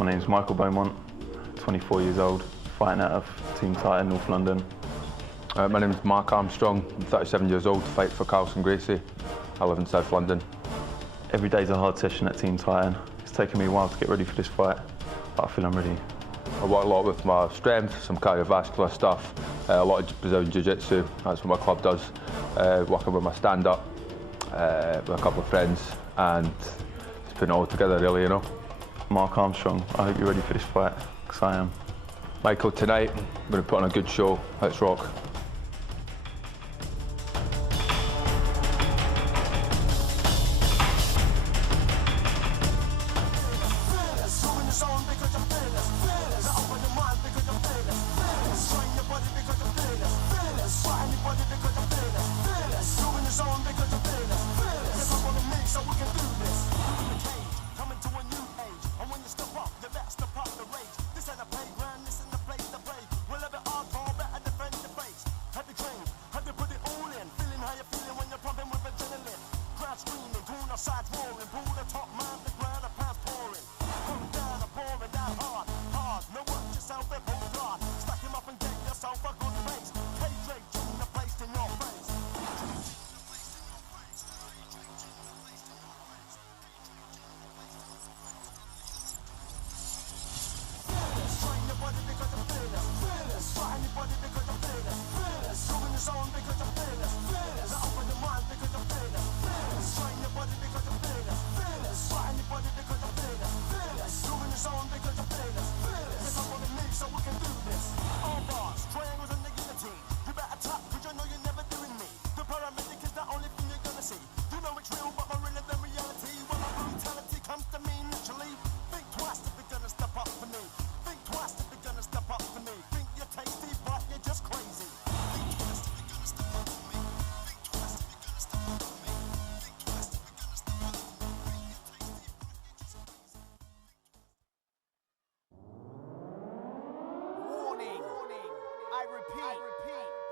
My name's Michael Beaumont, 24 years old, fighting out of Team Titan, North London. My name's Mark Armstrong, I'm 37 years old, fight for Carlson Gracie. I live in South London. Every day's a hard session at Team Titan. It's taken me a while to get ready for this fight, but I feel I'm ready. I work a lot with my strength, some cardiovascular stuff, a lot of Brazilian Jiu-Jitsu, that's what my club does. Working with my stand-up, with a couple of friends, and just putting it all together really, you know. Mark Armstrong, I hope you're ready for this fight, because I am. Michael, tonight, I'm going to put on a good show. Let's rock.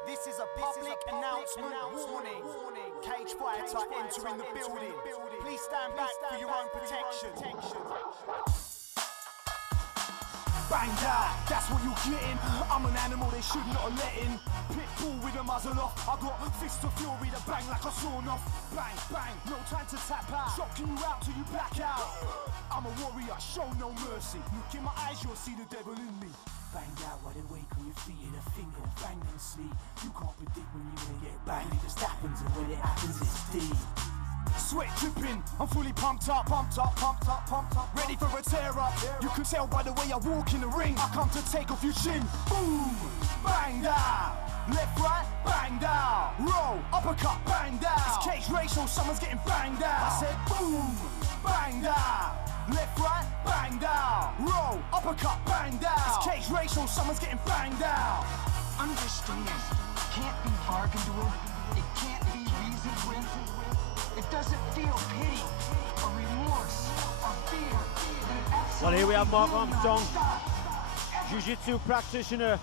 This is a public announcement warning. Cage fighter entering the building. Please stand back for your own protection. Bang that, that's what you're getting. I'm an animal they should not have let in. Pitbull with a muzzle off. I got fists of fury that bang like a sawn off. Bang, bang, no time to tap out. Shocking you out till you black out. I'm a warrior, show no mercy. Look in my eyes, you'll see the devil in me. Bang out while they wake on your feet in a finger, bang and sleep. You can't predict when you're gonna get banged, it just happens, and when it happens, it's deep. Sweat dripping, I'm fully pumped up, ready for a tear up. You can tell by the way I walk in the ring, I come to take off your chin. Boom, bang down, left, right, bang down. Roll, uppercut, bang down. It's cage ratio, someone's getting banged out. I said boom, bang down. Left, right, bang down. Roll, uppercut, bang down. It's cage ratio, someone's getting banged out. Understand, can't be bargained with. It can't be reasoned with. It doesn't feel pity or remorse or fear. Well, here we have Mark Armstrong, Jiu-Jitsu practitioner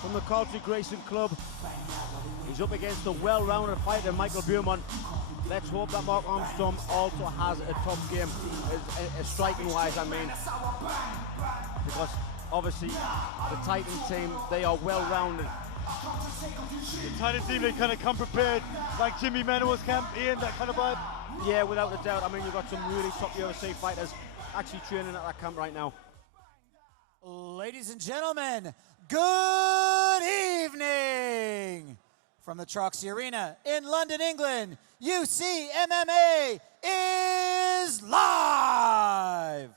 from the Carlson Gracie Club. He's up against a well-rounded fighter, Michael Beaumont. Let's hope that Mark Armstrong also has a top game, striking-wise, I mean. Because obviously the Titan team, they are well-rounded. The Titan team, they kind of come prepared, like Jimmy Manuel's camp, Ian, that kind of vibe. Yeah, without a doubt. I mean, you've got some really top UFC fighters actually training at that camp right now. Ladies and gentlemen, good evening from the Troxy Arena in London, England. UCMMA is live.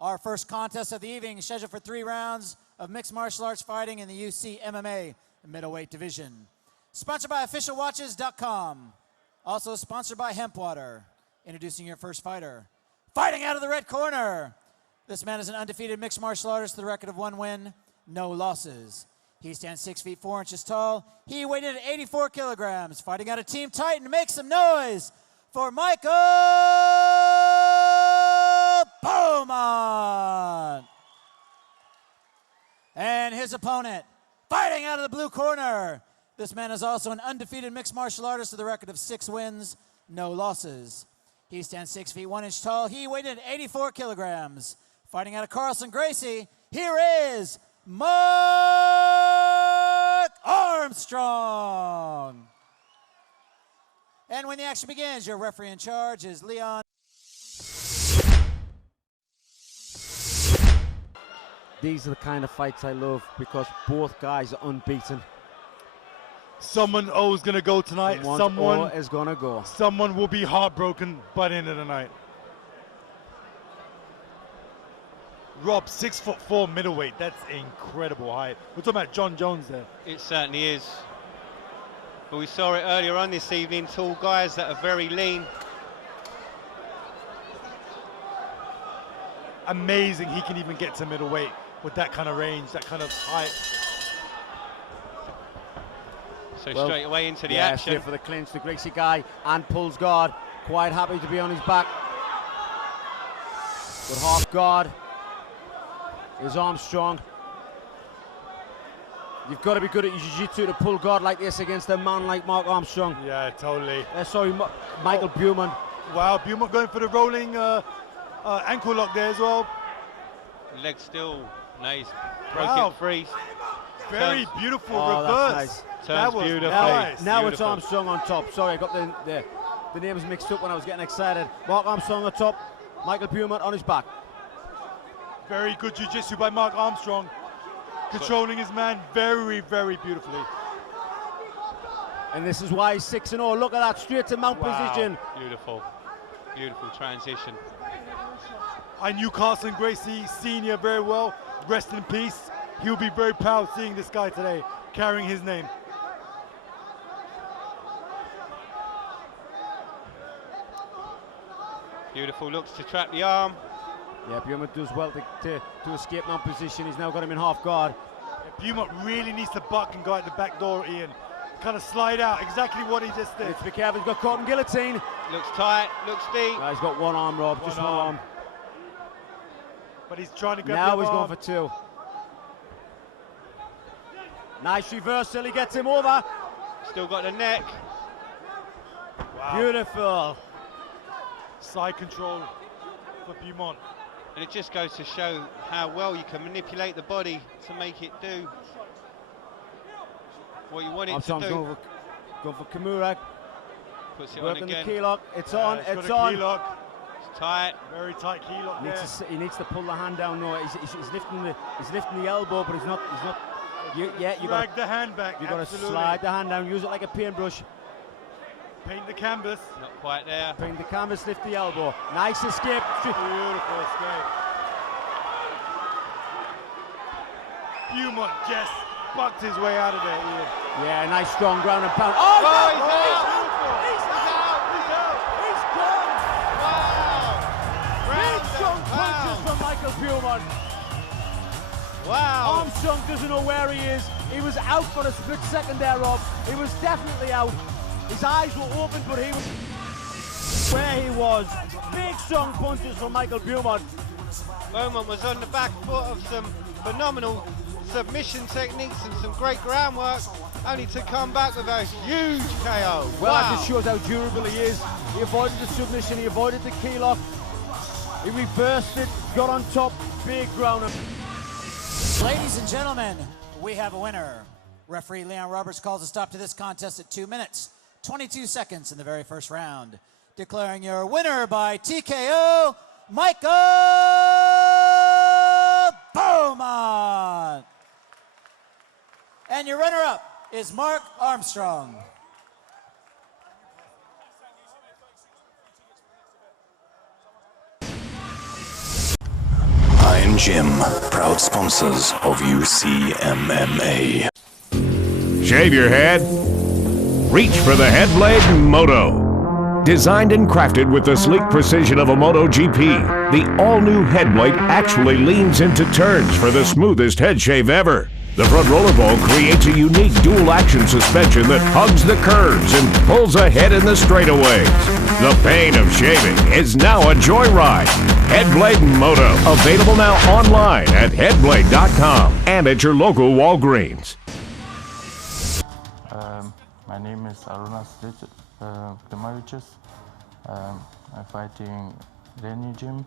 Our first contest of the evening is scheduled for 3 rounds of mixed martial arts fighting in the UCMMA middleweight division. Sponsored by officialwatches.com. Also sponsored by Hemp Water. Introducing your first fighter. Fighting out of the red corner. This man is an undefeated mixed martial artist with a record of 1 win, no losses. He stands 6 feet 4 inches tall. He weighed in at 84 kilograms. Fighting out of Team Titan. Make some noise for Michael Beaumont. And his opponent, fighting out of the blue corner. This man is also an undefeated mixed martial artist with a record of 6 wins, no losses. He stands 6 feet 1 inch tall. He weighed in at 84 kilograms. Fighting out of Carlson Gracie, here is Mark Armstrong. And when the action begins, your referee in charge is Leon. These are the kind of fights I love because both guys are unbeaten. Someone is going to go tonight. Someone is going to go. Someone will be heartbroken by the end of the night. Rob, 6'4" middleweight. That's incredible height. We're talking about John Jones there. It certainly is. But we saw it earlier on this evening, tall guys that are very lean. Amazing he can even get to middleweight with that kind of range, that kind of height. So straight away into the action. action. Here for the clinch, the Gracie guy, and pulls guard. Quite happy to be on his back. But half guard is Armstrong. You've got to be good at your jiu-jitsu to pull guard like this against a man like Mark Armstrong. Yeah, totally. Sorry, Michael Beaumont. Wow, Beaumont going for the rolling ankle lock there as well. Leg still, nice. Broke it free. Very beautiful reverse. Nice. That was beautiful. Now it's Armstrong on top. Sorry, I got the names mixed up when I was getting excited. Mark Armstrong on top, Michael Beaumont on his back. Very good jiu-jitsu by Mark Armstrong. Controlling his man very, very beautifully. And this is why he's 6-0. Look at that, straight to mount position. Beautiful, beautiful transition. I knew Carlson Gracie Sr. very well. Rest in peace. He'll be very proud seeing this guy today, carrying his name. Beautiful looks to trap the arm. Yeah, Beaumont does well to escape mount position. He's now got him in half guard. Yeah, Beaumont really needs to buck and go out the back door, Ian. Kind of slide out, exactly what he just did. Let's be careful, he's got caught in guillotine. Looks tight, looks deep. He's got one arm, Rob, just one arm. But he's trying to grab now the he's arm. going for two. Nice reversal, he gets him over. Still got the neck. Wow. Beautiful. Side control for Beaumont. And it just goes to show how well you can manipulate the body to make it do what you want it to do. Going for Kimura. Puts it Working on again. the key lock. It's on. It's It's got a on. key lock. It's tight. Very tight key lock there. He needs to pull the hand down. No, he's lifting the elbow, but he's not. You got drag the hand back. You got to slide the hand down. Use it like a paintbrush. Paint the canvas. Not quite there. Paint the canvas. Lift the elbow. Nice escape. Beautiful escape. Beaumont just bucked his way out of there, Ian. Yeah, nice strong ground and pound. Oh, no! he's out! He's out! He's gone! Wow! Big strong punches from Michael Beaumont. Wow! Armstrong doesn't know where he is. He was out for a split second there, Rob. He was definitely out. His eyes were open, but he was where he was. Big strong punches from Michael Beaumont. Beaumont was on the back foot of some phenomenal submission techniques and some great groundwork, only to come back with a huge KO. Well, wow. that just shows how durable he is. He avoided the submission, he avoided the key lock. He reversed it, got on top, big grounder. Ladies and gentlemen, we have a winner. Referee Leon Roberts calls a stop to this contest at 2 minutes, 22 seconds in the very first round. Declaring your winner by TKO, Michael Beaumont. And your runner-up is Mark Armstrong. I'm Jim, proud sponsors of UCMMA. Shave your head? Reach for the Headblade Moto. Designed and crafted with the sleek precision of a MotoGP, the all-new Headblade actually leans into turns for the smoothest head shave ever. The front roller ball creates a unique dual-action suspension that hugs the curves and pulls ahead in the straightaways. The pain of shaving is now a joyride. Headblade Moto, available now online at headblade.com and at your local Walgreens. My name is Arunas Klimariches. I'm fighting Lenny Gym.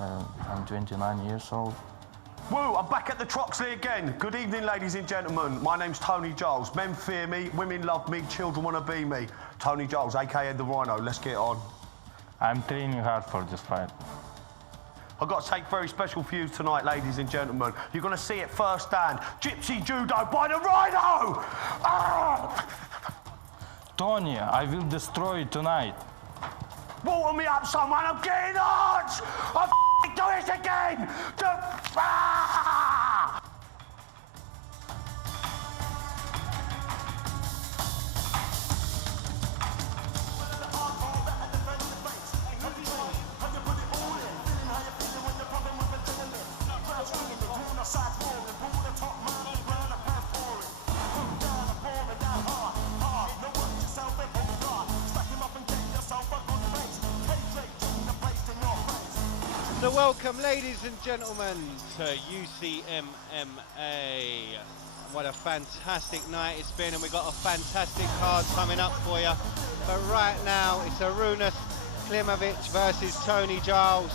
I'm 29 years old. Woo, I'm back at the Troxy again. Good evening, ladies and gentlemen. My name's Tony Giles. Men fear me, women love me, children want to be me. Tony Giles, aka the Rhino. Let's get on. I'm training hard for this fight. I've got to take very special for you tonight, ladies and gentlemen. You're going to see it firsthand. Gypsy Judo by the Rhino! Ah! Tony, I will destroy you tonight. Water me up, someone. I'm getting hot! I'll do it again! Ah! So welcome, ladies and gentlemen, to UCMMA. What a fantastic night it's been, and we've got a fantastic card coming up for you. But right now, it's Arunas Klimovic versus Tony Giles.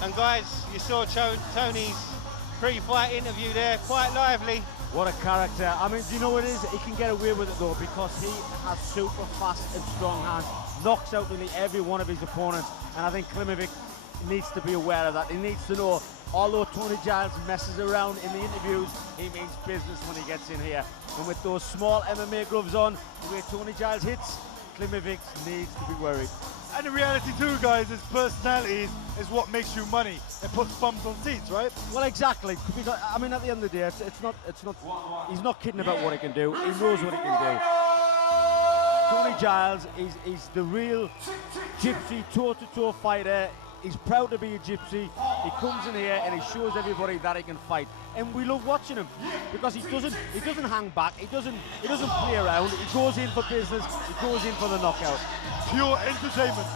And guys, you saw Tony's pre-fight interview there, quite lively. What a character. I mean, do you know what it is? He can get away with it though, because he has super fast and strong hands, knocks out nearly every one of his opponents, and I think Klimovic needs to be aware of that. He needs to know, although Tony Giles messes around in the interviews, he means business when he gets in here. And with those small MMA gloves on, the way Tony Giles hits, Klimovic needs to be worried. And the reality too, guys, is personality is what makes you money. It puts bums on seats, right? Well, exactly. Because, I mean, at the end of the day, it's not. He's not kidding about what he can do. He knows what he can do. Tony Giles is the real gypsy toe-to-toe fighter. He's proud to be a gypsy. He comes in here and he shows everybody that he can fight, and we love watching him because he doesn't hang back. He doesn't play around. He goes in for business. He goes in for the knockout. Pure entertainment.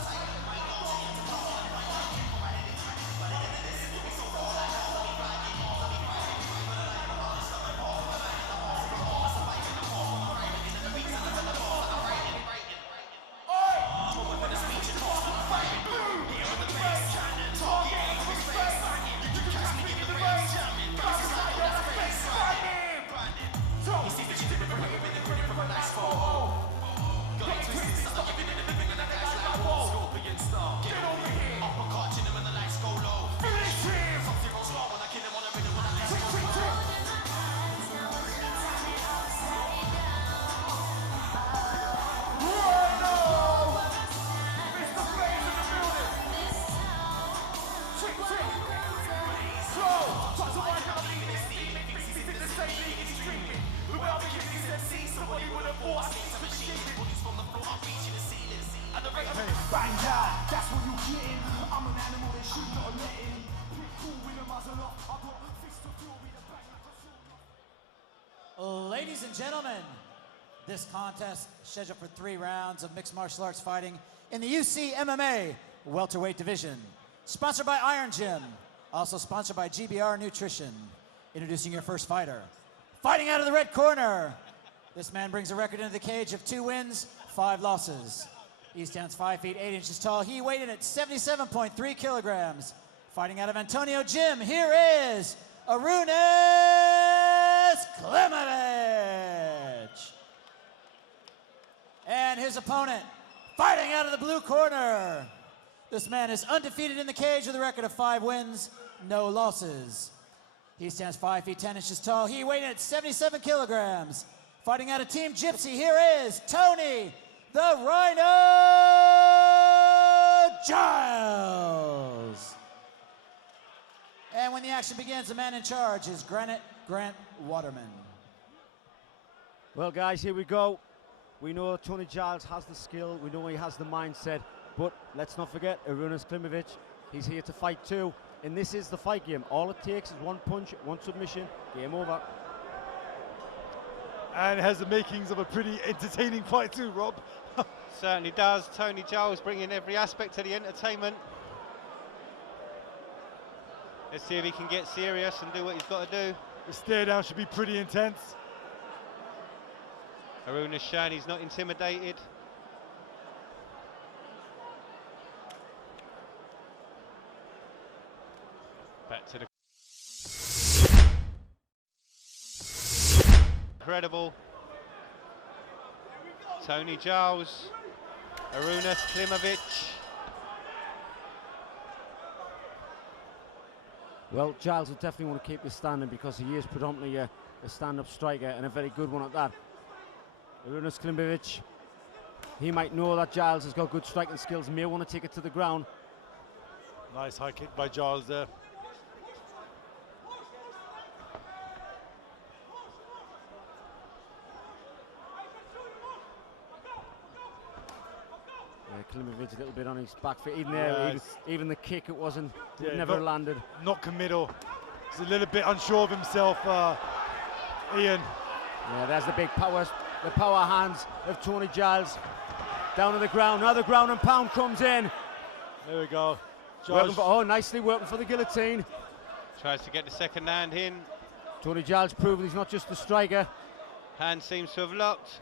Ladies and gentlemen, this contest scheduled for 3 rounds of mixed martial arts fighting in the UCMMA welterweight division. Sponsored by Iron Gym, also sponsored by GBR Nutrition. Introducing your first fighter. Fighting out of the red corner. This man brings a record into the cage of 2 wins, 5 losses. He stands 5 feet 8 inches tall. He weighed in at 77.3 kilograms. Fighting out of Antonio Gym, here is Arunas Klimovic. And his opponent, fighting out of the blue corner. This man is undefeated in the cage with a record of 5 wins, no losses. He stands 5 feet 10 inches tall. He weighed in at 77 kilograms. Fighting out of Team Gypsy, here is Tony the Rhino Giles. And when the action begins, the man in charge is Grant Waterman. Well, guys, here we go. We know Tony Giles has the skill. We know he has the mindset. But let's not forget, Arunas Klimovic, he's here to fight too. And this is the fight game. All it takes is 1 punch, 1 submission, game over. And it has the makings of a pretty entertaining fight too, Rob. Certainly does. Tony Giles bringing every aspect to the entertainment. Let's see if he can get serious and do what he's got to do. The stare down should be pretty intense. Arunas showing he's not intimidated. Back to the incredible Tony Giles, Arunas Klimovic. Well, Giles will definitely want to keep this standing because he is predominantly a stand-up striker and a very good one at that. Arunas Klimovic, he might know that Giles has got good striking skills, may want to take it to the ground. Nice high kick by Giles there. Klimovic a little bit on his back foot, even there, even the kick, it wasn't, it never landed. Not committal. He's a little bit unsure of himself, Ian. Yeah, there's the big power, the power hands of Tony Giles. Down on the ground, now the ground and pound comes in. There we go. Nicely working for the guillotine. Tries to get the second hand in. Tony Giles proving he's not just a striker. Hand seems to have locked.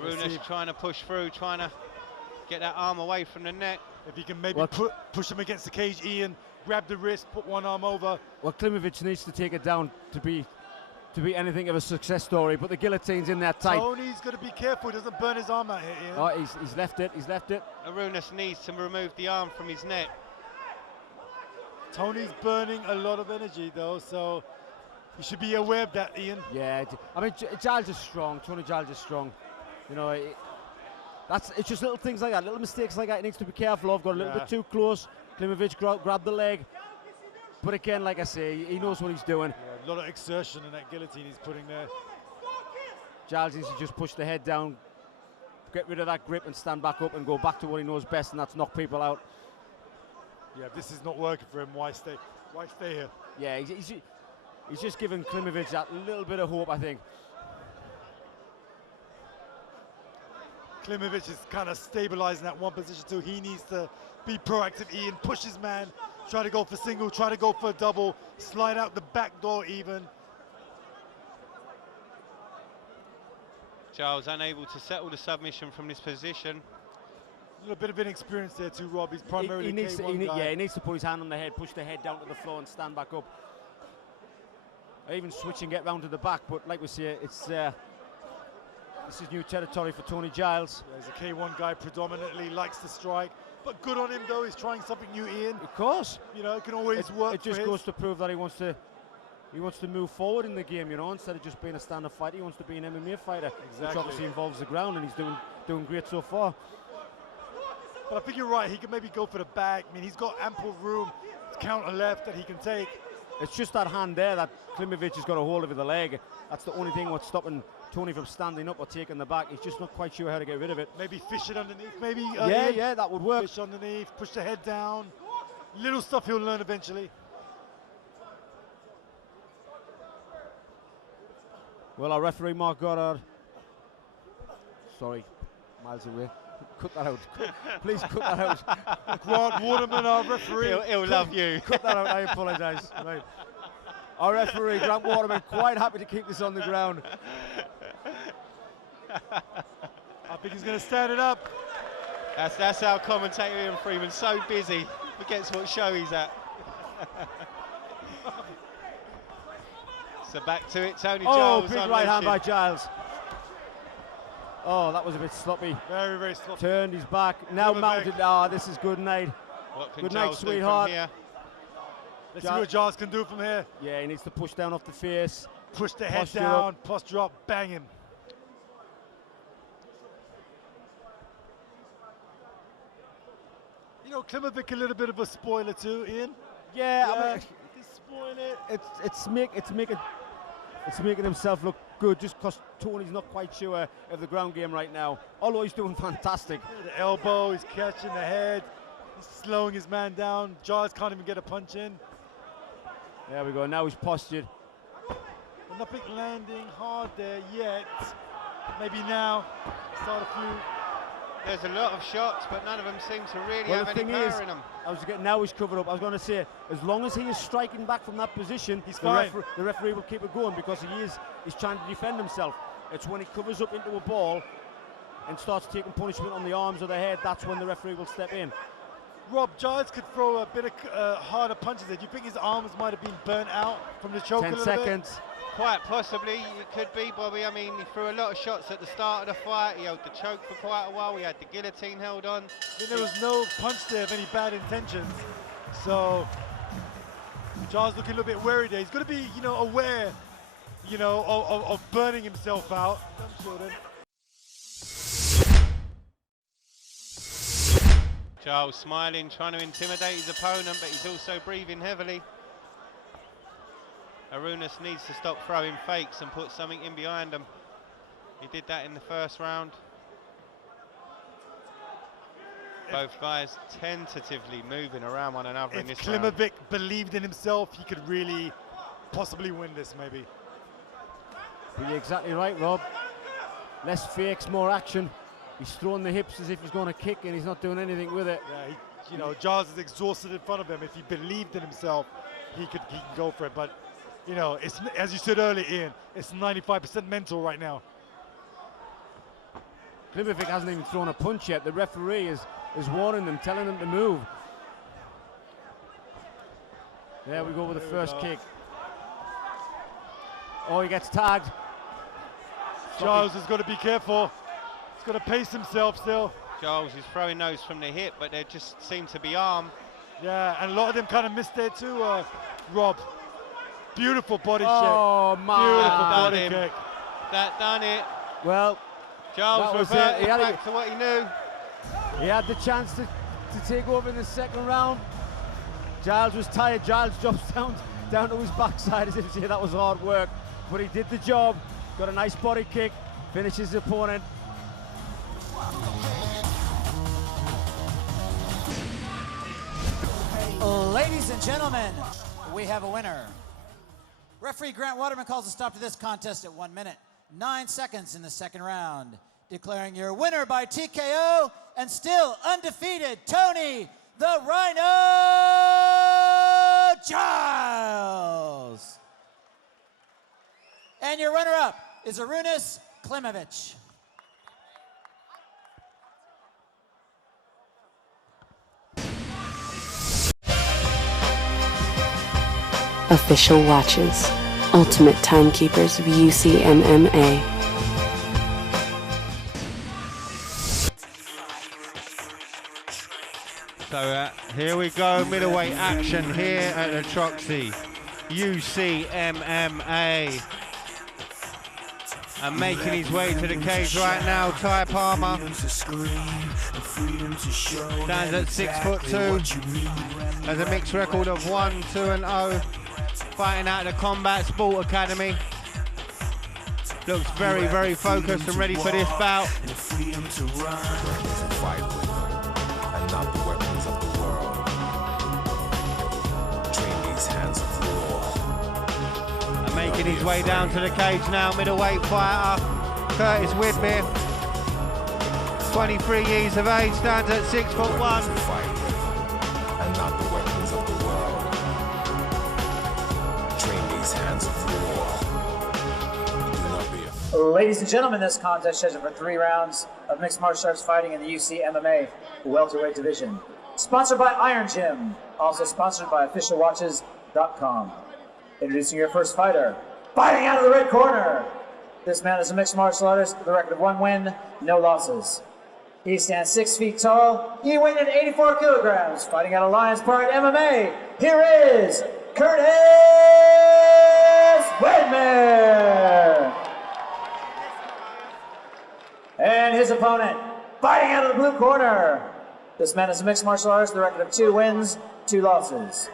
Arunas trying to push through, trying to get that arm away from the neck. If you can maybe push him against the cage, Ian, grab the wrist, put one arm over. Well, Klimovic needs to take it down to be anything of a success story, but the guillotine's in there tight. Tony's got to be careful, he doesn't burn his arm out here, Ian. Oh, he's left it, Arunas needs to remove the arm from his neck. Tony's burning a lot of energy though, so you should be aware of that, Ian. Yeah, I mean, Giles is strong, Tony Giles is strong. You know, it's just little things like that, little mistakes like that he needs to be careful of. Got a little bit too close, Klimovic grabbed the leg. But again, like I say, he knows what he's doing. Yeah, a lot of exertion in that guillotine he's putting there. Giles needs to just push the head down, get rid of that grip and stand back up and go back to what he knows best, and that's knock people out. Yeah, if this is not working for him, why stay here? Yeah, he's just giving Klimovic that little bit of hope, I think. Klimovic is kind of stabilizing that one position too. He needs to be proactive, Ian, push his man, try to go for single, try to go for a double, slide out the back door even. Giles unable to settle the submission from this position. A little bit of inexperience there too, Rob. He's primarily he needs K1 guy. Yeah, he needs to put his hand on the head, push the head down to the floor and stand back up. Or even switch and get round to the back, but like we say, it's this is new territory for Tony Giles. Yeah, he's a K1 guy, predominantly likes to strike, but good on him though. He's trying something new, Ian. Of course, you know, it can always work. It just goes to prove that he wants to move forward in the game. You know, instead of just being a stand-up fighter, he wants to be an MMA fighter, which obviously involves the ground, and he's doing great so far. But I think you're right. He can maybe go for the back. I mean, he's got ample room to counter left that he can take. It's just that hand there that Klimovic has got a hold of the leg. That's the only thing what's stopping Tony from standing up or taking the back. He's just not quite sure how to get rid of it. Maybe fish it underneath, maybe. Yeah, that would work. Fish underneath, push the head down. Little stuff he'll learn eventually. Well, our referee, Mark Goddard. Sorry, miles away. Cut that out. Please cut that out. Grant Waterman, our referee. He'll love you. Cut that out, I apologise. Right. Our referee, Grant Waterman, quite happy to keep this on the ground. I think he's going to stand it up. That's our commentator, Ian Freeman, so busy, forgets what show he's at. So back to it, Tony Giles. Oh, big right hand by Giles. Oh, that was a bit sloppy. Very, very sloppy. Turned his back, now mounted. Ah, this is good night. Good night, sweetheart. Let's see what Giles can do from here. Yeah, he needs to push down off the face. Push the head down, posture up, bang him. You know, Klimovic a little bit of a spoiler too, Ian. Yeah, I mean, he can spoil it. It's making himself look good just because Tony's not quite sure of the ground game right now. Although he's doing fantastic. The elbow, he's catching the head, he's slowing his man down. Giles can't even get a punch in. There we go, now he's postured. But nothing landing hard there yet. Maybe now, start a few. There's a lot of shots, but none of them seem to really have any power in them. Now he's covered up. I was going to say, as long as he is striking back from that position, the referee will keep it going because he's trying to defend himself. It's when he covers up into a ball and starts taking punishment on the arms or the head, that's when the referee will step in. Rob, Giles could throw a bit of harder punches there. Do you think his arms might have been burnt out from the choke 10 a little seconds. bit? Quite possibly, it could be, Bobby. I mean, he threw a lot of shots at the start of the fight. He held the choke for quite a while. We had the guillotine held on. I think there was no punch there of any bad intentions. So Giles looking a little bit wary there. He's got to be, you know, aware, you know, of burning himself out. Giles smiling, trying to intimidate his opponent, but he's also breathing heavily. Arunas needs to stop throwing fakes and put something in behind him. He did that in the first round. Both guys tentatively moving around one another in this round. If Klimovich believed in himself, he could really possibly win this, maybe. You're exactly right, Rob. Less fakes, more action. He's throwing the hips as if he's going to kick, and he's not doing anything with it. Yeah, you know, Giles is exhausted in front of him. If he believed in himself, he can go for it. But you know, it's, as you said earlier, Ian, it's 95% mental right now. Klimovich hasn't even thrown a punch yet. The referee is warning them, telling them to move. There we go with the first kick. Oh, he gets tagged. Giles has got to be careful. He's got to pace himself still. Giles is throwing those from the hip, but they just seem to be armed. Yeah, and a lot of them kind of missed there too, Rob. Beautiful body oh, check. Man. Beautiful body kick. That done it. Well, Giles reverted back to what he knew. He had the chance to take over in the second round. Giles was tired. Giles drops down to his backside as if to say that was hard work. But he did the job. Got a nice body kick. Finishes the opponent. Ladies and gentlemen, we have a winner. Referee Grant Waterman calls a stop to this contest at 1 minute, 9 seconds in the second round, declaring your winner by TKO and still undefeated, Tony the Rhino Giles. And your runner-up is Arunas Klimovich. Official watches, ultimate timekeepers of UCMMA. So here we go, middleweight action here at the Troxy, UCMMA. And making his way to the cage right now, Ty Palmer. Stands at 6'2", has a mixed record of 1-2-0. Fighting out of the Combat Sport Academy. Looks very, very focused and ready for this bout. And making his way down to the cage now, middleweight fighter Curtis Whitmere. 23 years of age, stands at 6'1". Ladies and gentlemen, this contest scheduled for 3 rounds of mixed martial arts fighting in the UCMMA welterweight division. Sponsored by Iron Gym, also sponsored by officialwatches.com. Introducing your first fighter, fighting out of the red corner. This man is a mixed martial artist with a record of 1 win, no losses. He stands 6 feet tall. He weighed in 84 kilograms, fighting out of Lions Park MMA. Here is Curtis Whitmere. And his opponent, fighting out of the blue corner. This man is a mixed martial artist with a record of 2 wins, 2 losses.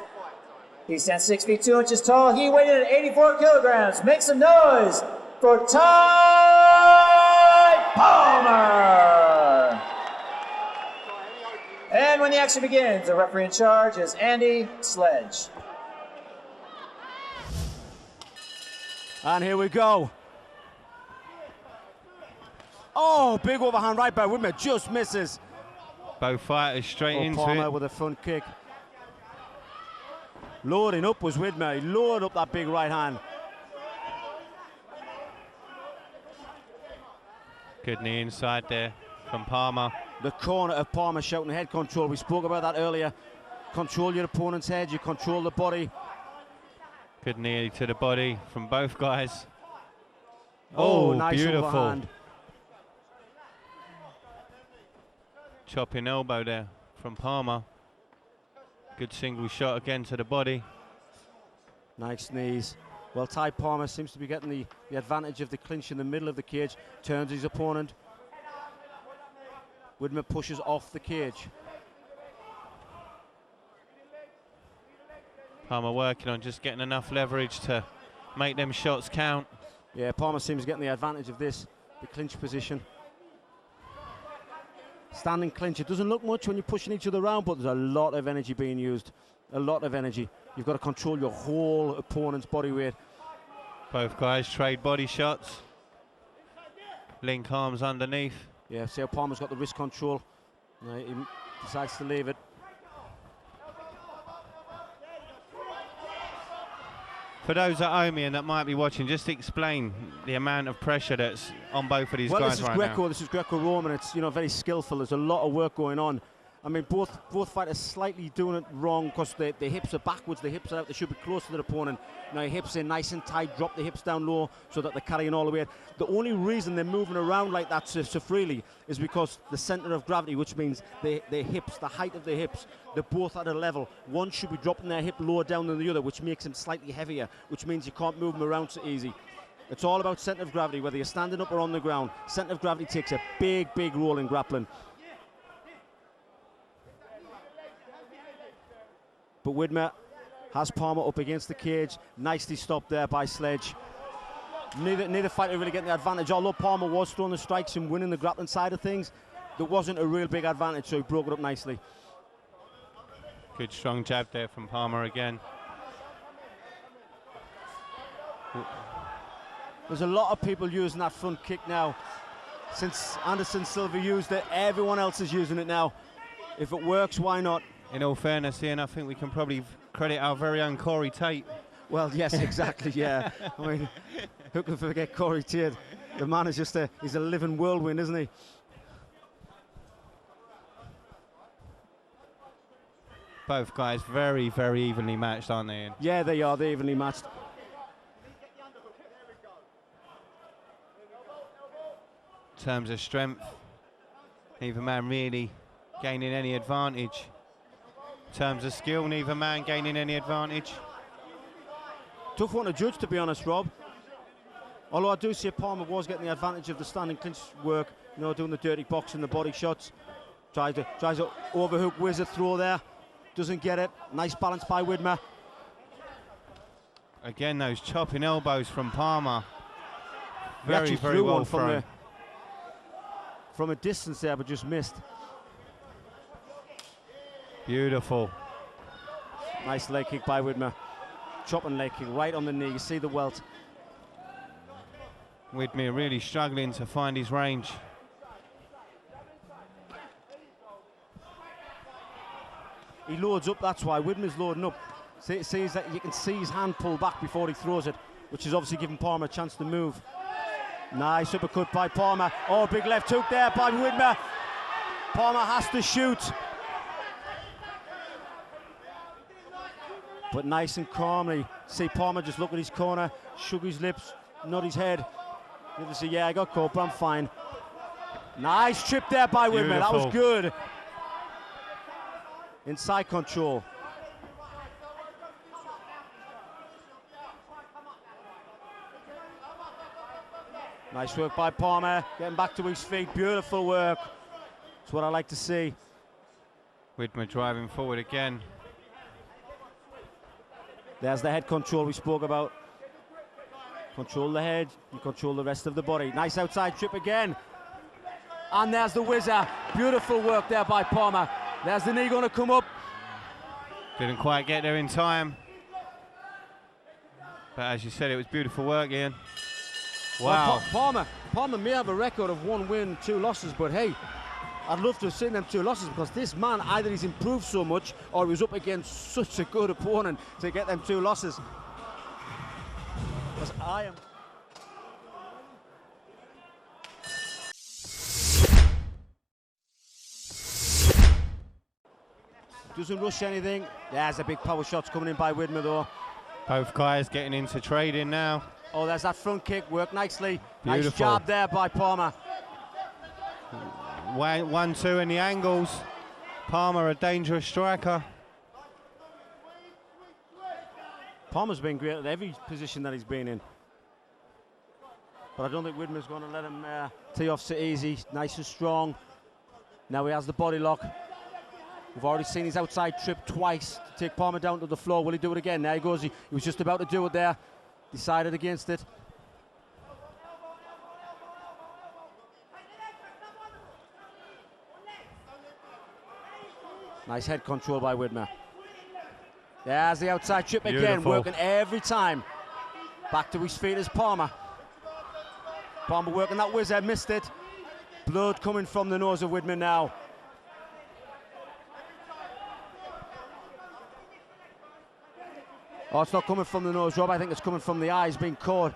He stands 6 feet 2 inches tall. He weighed in at 84 kilograms. Make some noise for Ty Palmer. And when the action begins, the referee in charge is Andy Sledge. And here we go. Oh, big overhand right by Whitmere, just misses. Both fighters straight into Palmer it. with a front kick. Loading up was Whitmere. He loaded up that big right hand. Good knee inside there from Palmer. the corner of Palmer, shouting head control. We spoke about that earlier. Control your opponent's head, you control the body. Good knee to the body from both guys. Oh, nice beautiful. overhand. Chopping elbow there from Palmer. Good single shot again to the body. Nice knees. Well, Ty Palmer seems to be getting the advantage of the clinch in the middle of the cage. Turns his opponent. Widmer pushes off the cage. Palmer working on just getting enough leverage to make them shots count. Yeah, Palmer seems getting the advantage of this, the clinch position. Standing clinch, it doesn't look much when you're pushing each other around, but there's a lot of energy being used. A lot of energy. You've got to control your whole opponent's body weight. Both guys trade body shots. Link arms underneath. Yeah, see how Palmer's got the wrist control. He decides to leave it. For those at home and that might be watching, just explain the amount of pressure that's on both of these guys right now. This is Greco-Roman. It's, you know, very skillful. There's a lot of work going on. I mean, both fighters slightly doing it wrong because their hips are backwards, the hips are out, they should be close to their opponent. Now hips in nice and tight, drop the hips down low so that they're carrying all the weight. The only reason they're moving around like that so freely is because the center of gravity, which means their hips, the height of their hips, they're both at a level. One should be dropping their hip lower down than the other, which makes them slightly heavier, which means you can't move them around so easy. It's all about center of gravity, whether you're standing up or on the ground. Center of gravity takes a big role in grappling. But Widmer has Palmer up against the cage. Nicely stopped there by Sledge. Neither fighter really getting the advantage. Although Palmer was throwing the strikes and winning the grappling side of things, there wasn't a real big advantage, so he broke it up nicely. Good strong jab there from Palmer again. There's a lot of people using that front kick now. Since Anderson Silva used it, everyone else is using it now. If it works, why not? In all fairness, Ian, I think we can probably credit our very own Corey Tate. Well, yes, exactly, yeah. I mean, who can forget Corey Tate? The man is just he's a living whirlwind, isn't he? Both guys very evenly matched, aren't they, Ian? Yeah, they are. They're evenly matched. In terms of strength, neither man really gaining any advantage. In terms of skill, neither man gaining any advantage. Tough one to judge, to be honest, Rob. Although I do see Palmer was getting the advantage of the standing clinch work, you know, doing the dirty box and the body shots. Tries to overhook wizard throw there. Doesn't get it. Nice balance by Widmer. Again, those chopping elbows from Palmer. Very threw well one thrown. From a distance there, but just missed. Beautiful. Nice leg kick by Widmer. Chopping leg kick right on the knee. You see the welt. Widmer really struggling to find his range. He loads up, that's why. Widmer's loading up. Sees that you can see his hand pull back before he throws it, which is obviously giving Palmer a chance to move. Nice uppercut by Palmer. Oh, big left hook there by Widmer. Palmer has to shoot. But nice and calmly. See Palmer just look at his corner, shook his lips, nod his head. You say, yeah, I got caught, but I'm fine. Nice trip there by Widmer. That was good. Inside control. Nice work by Palmer, getting back to his feet. Beautiful work. That's what I like to see. Widmer driving forward again. There's the head control we spoke about. Control the head, you control the rest of the body. Nice outside trip again. And there's the whizzer. Beautiful work there by Palmer. There's the knee going to come up. Didn't quite get there in time. But as you said, it was beautiful work, Ian. Wow. Well, Palmer may have a record of 1 win, 2 losses, but hey, I'd love to have seen them 2 losses because this man, either he's improved so much or he was up against such a good opponent to get them 2 losses. Because I am... doesn't rush anything. There's a big power shots coming in by Widmer though. Both guys getting into trading now. Oh, there's that front kick, worked nicely. Beautiful. Nice jab there by Palmer. 1-2 in the angles. Palmer, a dangerous striker. Palmer's been great at every position that he's been in. But I don't think Widmer's going to let him tee off so easy. Nice and strong. Now he has the body lock. We've already seen his outside trip twice to take Palmer down to the floor. Will he do it again? There he goes. He was just about to do it there. Decided against it. Nice head control by Widmer. There's the outside trip again, working every time. Back to his feet is Palmer. Palmer working that whizzer, missed it. Blood coming from the nose of Widmer now. Oh, it's not coming from the nose, Rob. I think it's coming from the eyes being caught.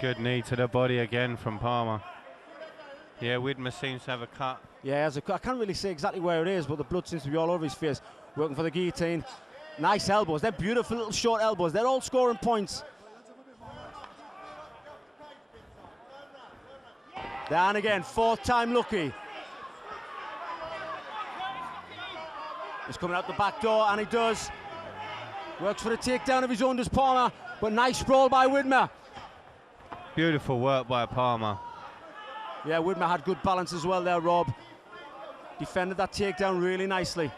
Good knee to the body again from Palmer. Yeah, Widmer seems to have a cut. Yeah, I can't really say exactly where it is, but the blood seems to be all over his face. Working for the guillotine. Nice elbows. They're beautiful little short elbows. They're all scoring points. Down again, fourth time lucky. He's coming out the back door, and he does. Works for the takedown of his own, does Palmer, but nice sprawl by Widmer. Beautiful work by Palmer. Yeah, Widmer had good balance as well there, Rob. Defended that takedown really nicely.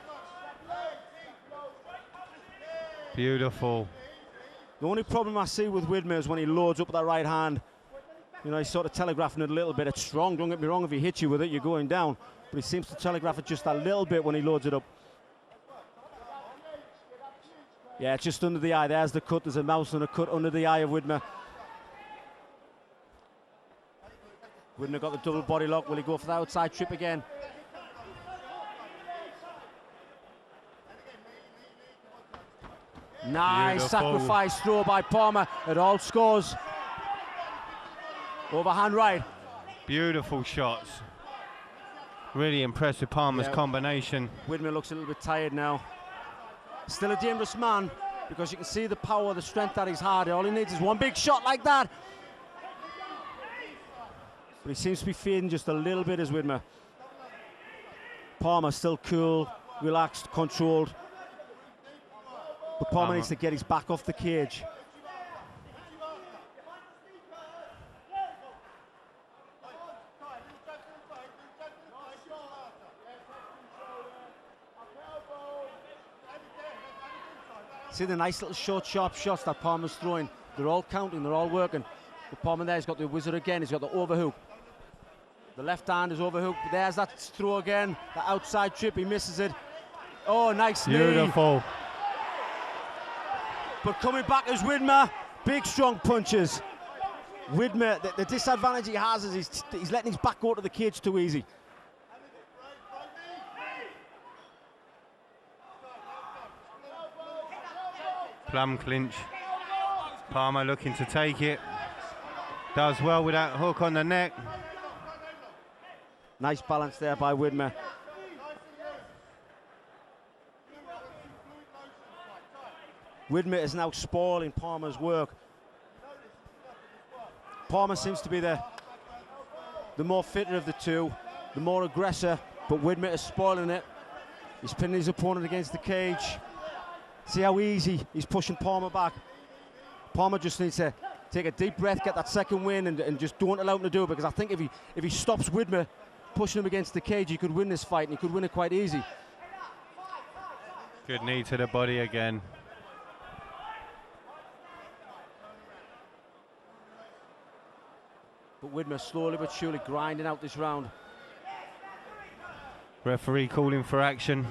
Beautiful. The only problem I see with Widmer is when he loads up with that right hand. You know, he's sort of telegraphing it a little bit. It's strong, don't get me wrong, if he hits you with it, you're going down. But he seems to telegraph it just a little bit when he loads it up. Yeah, it's just under the eye. There's the cut. There's a mouse and a cut under the eye of Widmer. Widmer got the double body lock. Will he go for the outside trip again? Nice Beautiful. sacrifice throw by Palmer. It all scores. Overhand right. Beautiful shots. Really impressive Palmer's combination. Widmer looks a little bit tired now. Still a dangerous man because you can see the power, the strength that he's had. All he needs is one big shot like that. But he seems to be fading just a little bit as Widmer. Palmer still cool, relaxed, controlled. But Palmer needs to get his back off the cage. See the nice little short, sharp shots that Palmer's throwing. They're all counting, they're all working. But Palmer there, he's got the wizard again, he's got the overhook. The left hand is overhooked. There's that throw again, the outside trip, he misses it. Oh, nice knee. Beautiful. But coming back is Widmer. Big, strong punches. Widmer, the disadvantage he has is he's letting his back go to the cage too easy. Plum clinch. Palmer looking to take it. Does well with that hook on the neck. Nice balance there by Widmer. Widmer is now spoiling Palmer's work. Palmer seems to be the more fitter of the two, the more aggressor, but Widmer is spoiling it. He's pinning his opponent against the cage. See how easy he's pushing Palmer back. Palmer just needs to take a deep breath, get that second win, and just don't allow him to do it, because I think if he stops Widmer pushing him against the cage, he could win this fight, and he could win it quite easy. Good knee to the body again. But Widmer slowly but surely grinding out this round. Referee calling for action.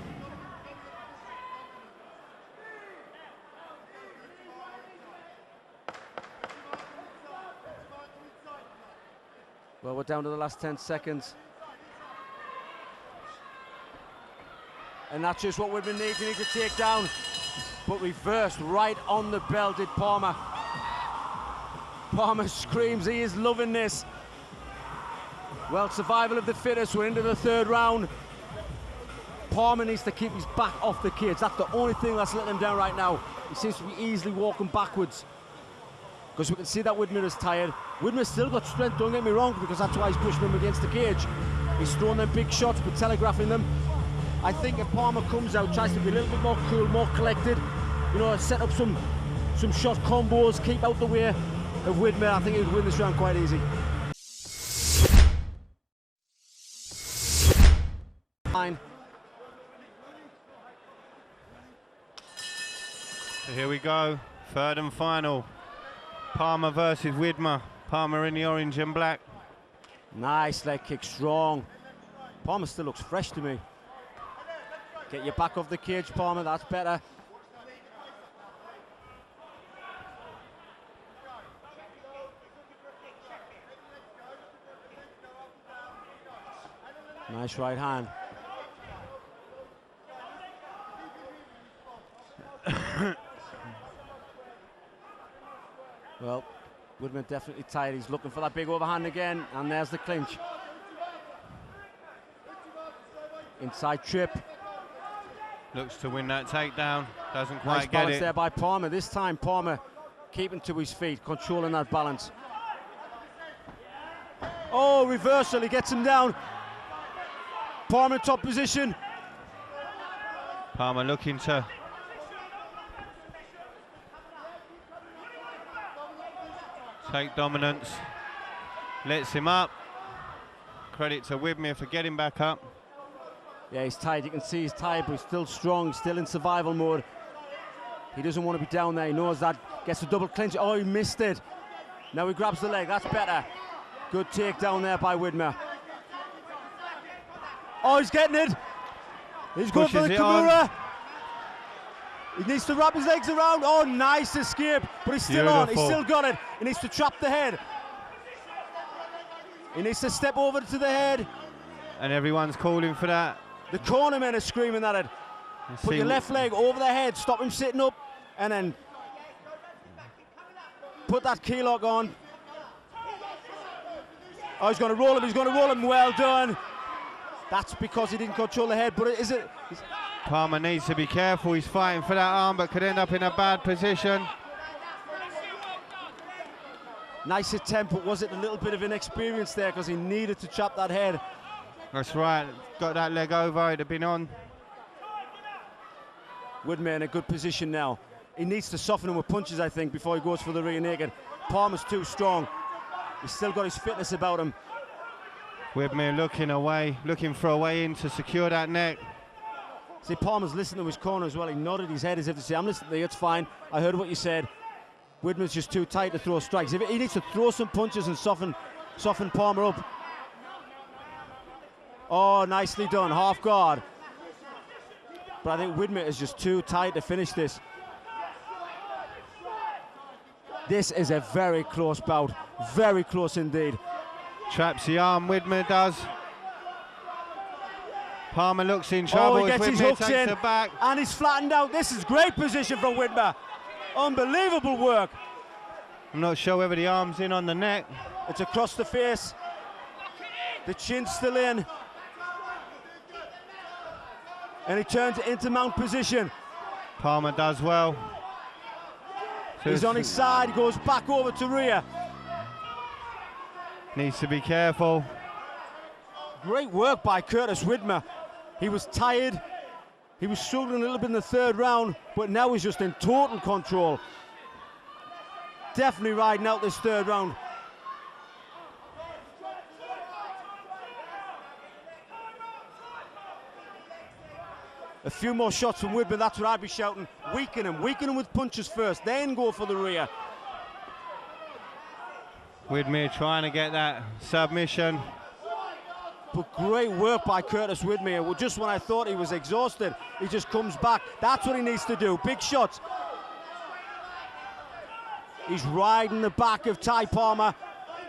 Well, we're down to the last 10 seconds. And that's just what Widmer needs. He needs to take down. But reversed right on the bell did Palmer. Palmer screams, he is loving this. Well, survival of the fittest, we're into the third round. Palmer needs to keep his back off the cage. That's the only thing that's letting him down right now. He seems to be easily walking backwards. Because we can see that Widmer is tired. Widmer's still got strength, don't get me wrong, because that's why he's pushing him against the cage. He's throwing them big shots, but telegraphing them. I think if Palmer comes out, tries to be a little bit more cool, more collected, you know, set up some shot combos, keep out the way of Widmer, I think he would win this round quite easy. Fine. So here we go, third and final. Palmer versus Widmer. Palmer in the orange and black. Nice leg kick, strong. Palmer still looks fresh to me. Get your back off the cage, Palmer, that's better. Nice right hand. Well, Widmer definitely tired. He's looking for that big overhand again, and there's the clinch. Inside trip. Looks to win that takedown. Doesn't quite Nice get balance it. there by Palmer. This time, Palmer keeping to his feet, controlling that balance. Oh, reversal. He gets him down. Palmer top position. Palmer looking to take dominance. Lets him up. Credit to Widmer for getting back up. Yeah, he's tired. You can see he's tired, but he's still strong, still in survival mode. He doesn't want to be down there. He knows that. Gets a double clinch. Oh, he missed it. Now he grabs the leg. That's better. Good takedown there by Widmer. Oh, he's getting it. He's going for the Kimura. He needs to wrap his legs around. Oh, nice escape. But he's still on. He's still got it. He needs to trap the head. He needs to step over to the head. And everyone's calling for that. The cornermen are screaming at it. Put your left leg over the head. Stop him sitting up. And then put that key lock on. Oh, he's going to roll him. He's going to roll him. Well done. That's because he didn't control the head. But is it? Palmer needs to be careful. He's fighting for that arm, but could end up in a bad position. Nice attempt, but was it a little bit of inexperience there because he needed to chop that head? That's right. Got that leg over. It'd have been on. Widmer in a good position now. He needs to soften him with punches, I think, before he goes for the rear naked. Palmer's too strong. He's still got his fitness about him. Widmer looking for a way in to secure that neck. See, Palmer's listening to his corner as well. He nodded his head as if to say, I'm listening to you, it's fine. I heard what you said. Widmer's just too tight to throw strikes. He needs to throw some punches and soften Palmer up. Oh, nicely done, half guard. But I think Widmer is just too tight to finish this. This is a very close bout, very close indeed. Traps the arm, Widmer does. Palmer looks in trouble. Oh, he gets his hooks in, back. and he's flattened out. This is great position from Widmer. Unbelievable work. I'm not sure whether the arm's in on the neck. It's across the face. The chin's still in. And he turns it into mount position. Palmer does well. He's on his side, he goes back over to rear. Needs to be careful. Great work by Curtis Widmer. He was tired. He was struggling a little bit in the third round, but now he's just in total control. Definitely riding out this third round. A few more shots from Widmer, that's what I'd be shouting. Weaken him with punches first, then go for the rear. Widmer trying to get that submission. But great work by Curtis Widmer. Well, just when I thought he was exhausted, he just comes back. That's what he needs to do, big shots. He's riding the back of Ty Palmer.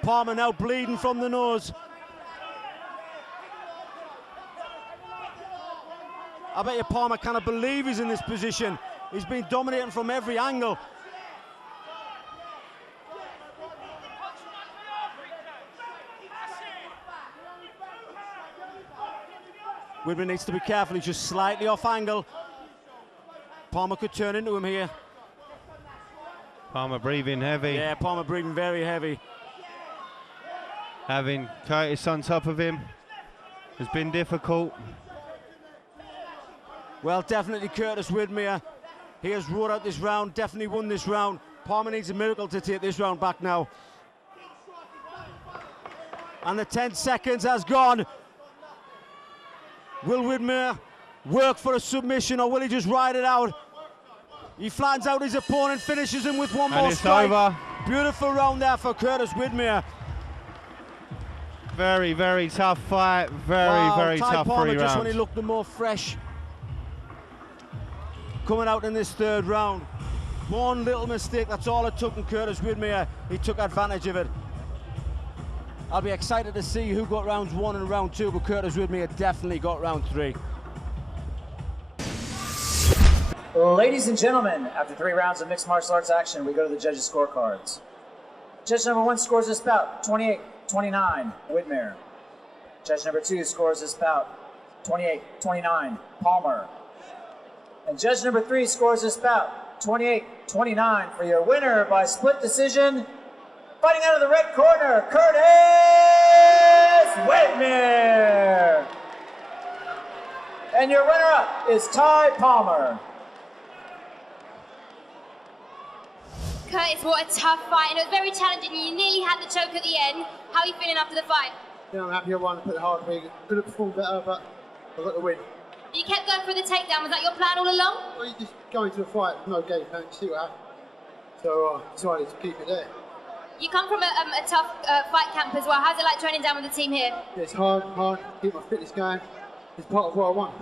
Palmer now bleeding from the nose. I bet you Palmer cannot believe he's in this position. He's been dominating from every angle. Whitmer needs to be careful, he's just slightly off angle. Palmer could turn into him here. Palmer breathing heavy. Yeah, Palmer breathing very heavy. Having Curtis on top of him has been difficult. Well, definitely Curtis Whitmer. He has ruled out this round, definitely won this round. Palmer needs a miracle to take this round back now. And the 10 seconds has gone. Will Whitmer work for a submission, or will he just ride it out? He flattens out his opponent, finishes him with one And more it's strike. over. Beautiful round there for Curtis Whitmer. Very, very tough fight. Very Ty tough Palmer 3 just rounds. when he looked the more fresh. Coming out in this third round. One little mistake, that's all it took, and Curtis Whitmer, he took advantage of it. I'll be excited to see who got rounds 1 and round 2, but Curtis Whitmer definitely got round 3. Ladies and gentlemen, after 3 rounds of mixed martial arts action, we go to the judges' scorecards. Judge number 1 scores this bout 28-29, Whitmer. Judge number 2 scores this bout 28-29, Palmer. And judge number 3 scores this bout 28-29 for your winner by split decision. Fighting out of the red corner, Curtis Whitmer. And your runner-up is Ty Palmer. Curtis, what a tough fight, and it was very challenging. You nearly had the choke at the end. How are you feeling after the fight? Yeah, I'm happy I won, put it hard for me. Could have performed better, but I got the win. You kept going for the takedown. Was that your plan all along? Well, you just go into a fight, no game plan, see what happens. So I decided to keep it there. You come from a tough fight camp as well. How's it like training down with the team here? Yeah, it's hard, keep my fitness going. It's part of what I want.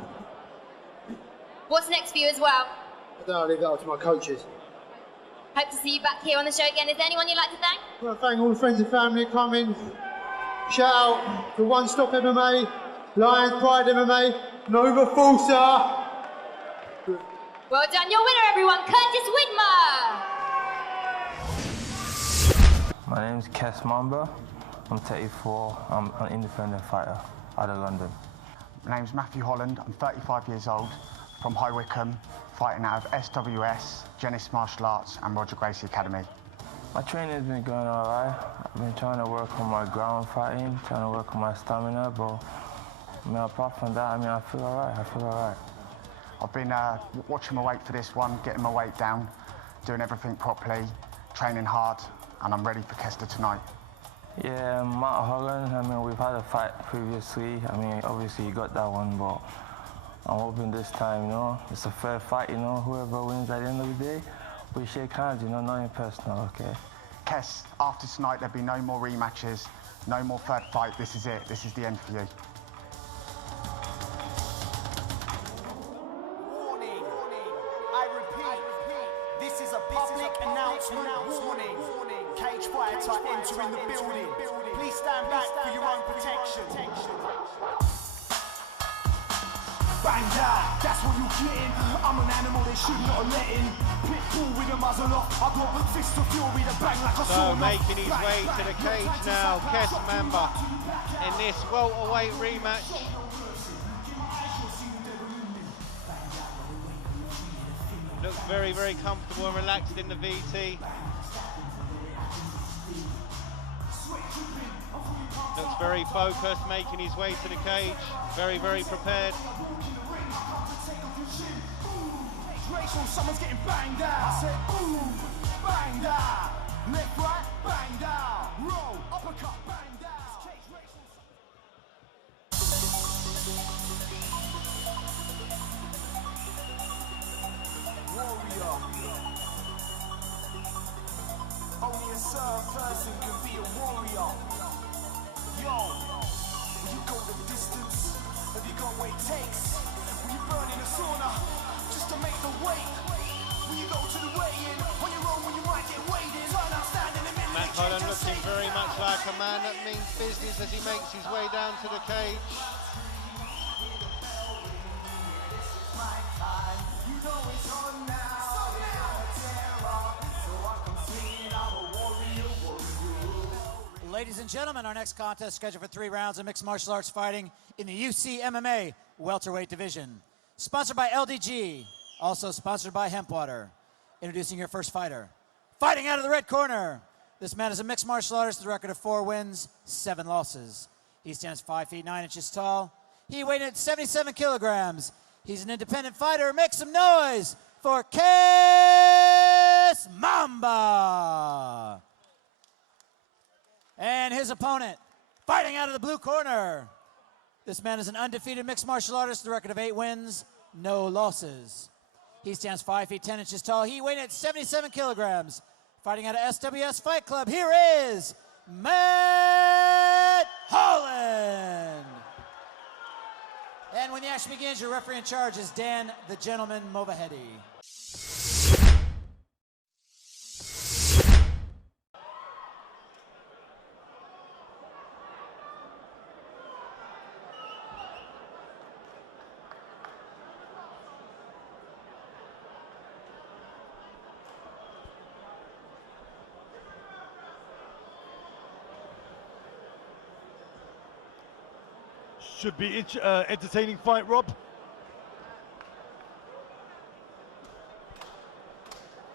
What's next for you as well? I don't know, I'll leave that up to my coaches. Hope to see you back here on the show again. Is there anyone you'd like to thank? Well, thank all the friends and family that come in. Shout out to One Stop MMA, Lions Pride MMA, Nova Forza. Well done, your winner everyone, Curtis Whitmer! My name is Mamba. I'm 34. I'm an independent fighter out of London. My name's Matthew Holland. I'm 35 years old, from High Wycombe, fighting out of SWS, Genesis Martial Arts and Roger Gracie Academy. My training has been going all right. I've been trying to work on my ground fighting, trying to work on my stamina, but apart from that, I feel all right. I've been watching my weight for this one, getting my weight down, doing everything properly, training hard, and I'm ready for Kester tonight. Yeah, Matt Holland, we've had a fight previously. Obviously you got that one, but I'm hoping this time, it's a fair fight, whoever wins at the end of the day, we shake hands, nothing personal, okay? Kes, after tonight there'll be no more rematches, no more third fight, this is it, this is the end for you. Warning, I repeat, this is a public announcement warning. Cage fighter entering the building. Please stand back for your own protection. Bang that, that's what you're getting. I'm an animal they should not let in. Pitbull with a muzzle off. I got fist of fury to bang like a So sword. making his way to the cage now, Mamba in this welterweight rematch. Looks very, very comfortable and relaxed in the VT. Looks very focused, making his way to the cage. Very, very prepared. Someone's getting banged out. I said, boom, banged out. Left, right, banged out. Roll, uppercut, banged out. Warrior. Only a certain person can be a warrior. Yo, will you go the distance? Have you got what it takes? Will you burn in a sauna just to make the weight? Will you go to the weigh-in on your own when you might get weighed in? Turn out, stand in the middle. Matt Holland looking very much like a man that means business as he makes his way down to the cage. Ladies and gentlemen, our next contest scheduled for 3 rounds of mixed martial arts fighting in the UCMMA welterweight division. Sponsored by LDG, also sponsored by Hempwater. Introducing your first fighter. Fighting out of the red corner. This man is a mixed martial artist with a record of 4 wins, 7 losses. He stands 5 feet 9 inches tall. He weighed in at 77 kilograms. He's an independent fighter. Make some noise for Mamba. And his opponent, fighting out of the blue corner. This man is an undefeated mixed martial artist with a record of 8 wins, no losses. He stands 5 feet 10 inches tall. He weighed in at 77 kilograms. Fighting out of SWS Fight Club, here is Matt Holland. And when the action begins, your referee in charge is Dan the Gentleman Movahedi. Should be entertaining fight, Rob.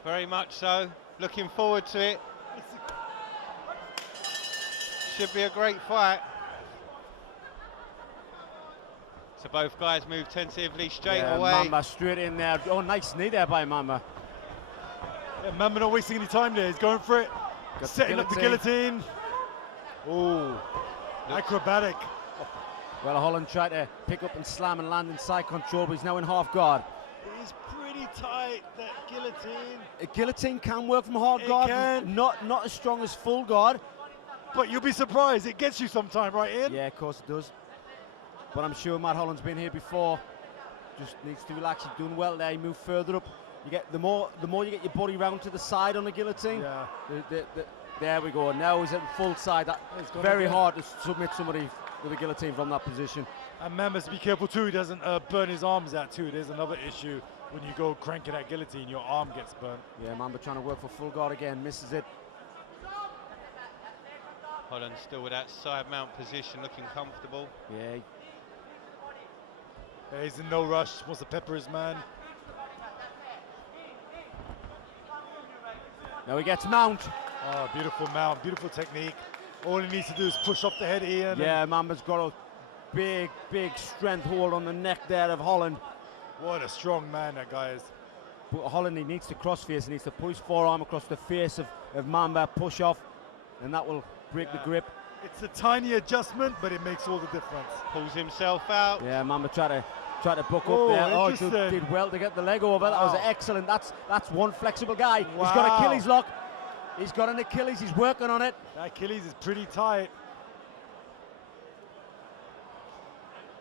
Very much so. Looking forward to it. Should be a great fight. So both guys move tentatively straight away. Mamba straight in there. Oh, nice knee there by Mamba. Yeah, Mamba not wasting any time there. He's going for it. Setting up the guillotine. Oh, acrobatic. Well, Holland tried to pick up and slam and land in side control, but he's now in half guard. It's pretty tight, that guillotine. A guillotine can work from hard guard, not as strong as full guard. But you'll be surprised, it gets you sometime, right, Ian? Yeah, of course it does. But I'm sure Matt Holland's been here before. Just needs to relax. He's doing well there. He moved further up. You get the more you get your body round to the side on the guillotine. Yeah. There we go. Now he's at full side. It's very hard to submit somebody with a guillotine from that position. And man must be careful too, he doesn't burn his arms out too. There's another issue when you go cranking that guillotine, your arm gets burnt. Yeah, Mamba trying to work for full guard again, misses it. Holland still with that side mount position, looking comfortable. Yeah. He's in no rush, wants to pepper his man. Now he gets mount. Oh, beautiful mount, beautiful technique. All he needs to do is push off the head, Ian. Yeah, Mamba's got a big strength hold on the neck there of Holland. What a strong man that guy is. But Holland, he needs to cross face, he needs to put his forearm across the face of Mamba, push off, and that will break the grip. It's a tiny adjustment, but it makes all the difference. Pulls himself out. Yeah, Mamba tried to buck up there. Oh, he did well to get the leg over. That was excellent. That's one flexible guy. Wow. He's got Achilles lock. He's got an Achilles, he's working on it. That Achilles is pretty tight.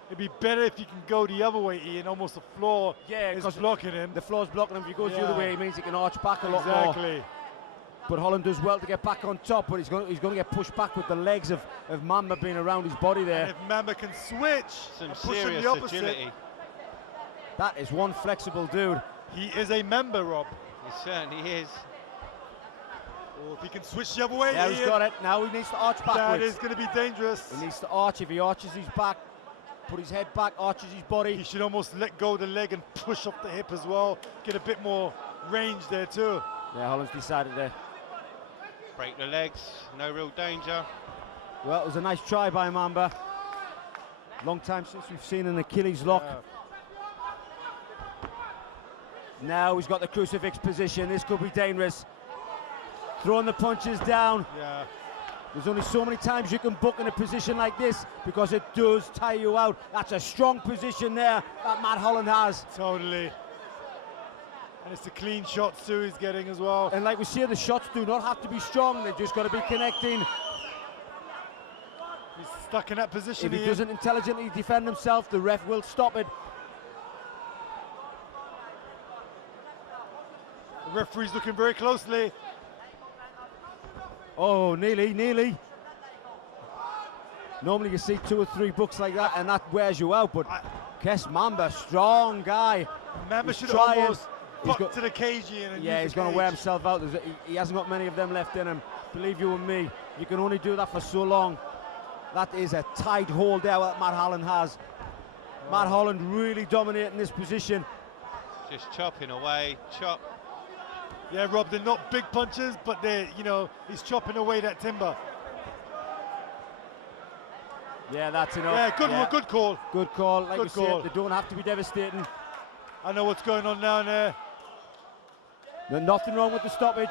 It'd be better if you can go the other way, Ian, almost the floor is blocking him. The floor's blocking him. If he goes the other way, it means he can arch back a lot more. Exactly. But Holland does well to get back on top, but he's going to get pushed back with the legs of Mamba being around his body there. And if Mamba can switch, some serious agility. That is one flexible dude. He is a member, Rob. He certainly is. Oh, if he can switch the other way, yeah, he's got it. Now he needs to arch backwards. That is going to be dangerous. He needs to arch. If he arches his back, put his head back, arches his body. He should almost let go of the leg and push up the hip as well. Get a bit more range there too. Yeah, Holland's decided there. Break the legs, no real danger. Well, it was a nice try by Mamba. Long time since we've seen an Achilles lock. Yeah. Now he's got the crucifix position. This could be dangerous. Throwing the punches down. Yeah. There's only so many times you can book in a position like this because it does tire you out. That's a strong position there that Matt Holland has. Totally. And it's the clean shots too he's getting as well. And like we see, the shots do not have to be strong. They've just got to be connecting. He's stuck in that position. If he doesn't intelligently defend himself, the ref will stop it. The referee's looking very closely. Oh, nearly. Normally you see 2 or 3 books like that and that wears you out, but Kes Mamba, strong guy. Mamba should almost buck to the cage, Ian. Yeah, he's going to wear himself out. He hasn't got many of them left in him. believe you and me, you can only do that for so long. That is a tight hold there that Matt Holland has. Matt Holland really dominating this position. Just chopping away, chop. Yeah, Rob, they're not big punches, but they're, you know, he's chopping away that timber. Yeah, that's enough. Yeah, good call. Good call. Like Good you said, call. they don't have to be devastating. I know what's going on down there. There's nothing wrong with the stoppage.